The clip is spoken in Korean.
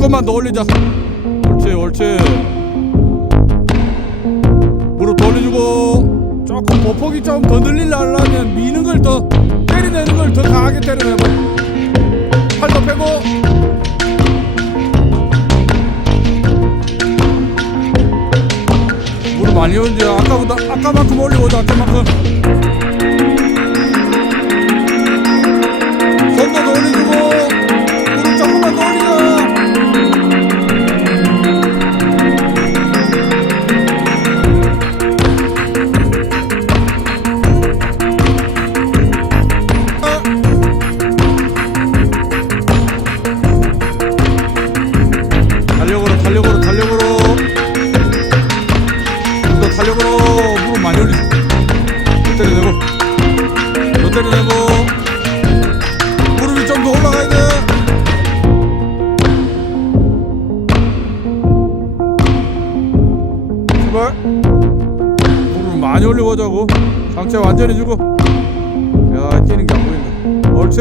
조금만 더 올리자. 옳지 옳지. 무릎 돌려주고 조금 보폭이 좀더 늘리려면 미는 걸 더 때려내는 걸 더 강하게 때려내봐 팔도 빼고. 많이 올려. 아까보다 아까만큼 올려보자 아까만큼 또 때려내고 무릎이 좀 더 올라가야 돼 제발. 무릎 많이 올려보자고. 상체 완전히 주고 야 뛰는 게 안 보인다. 옳지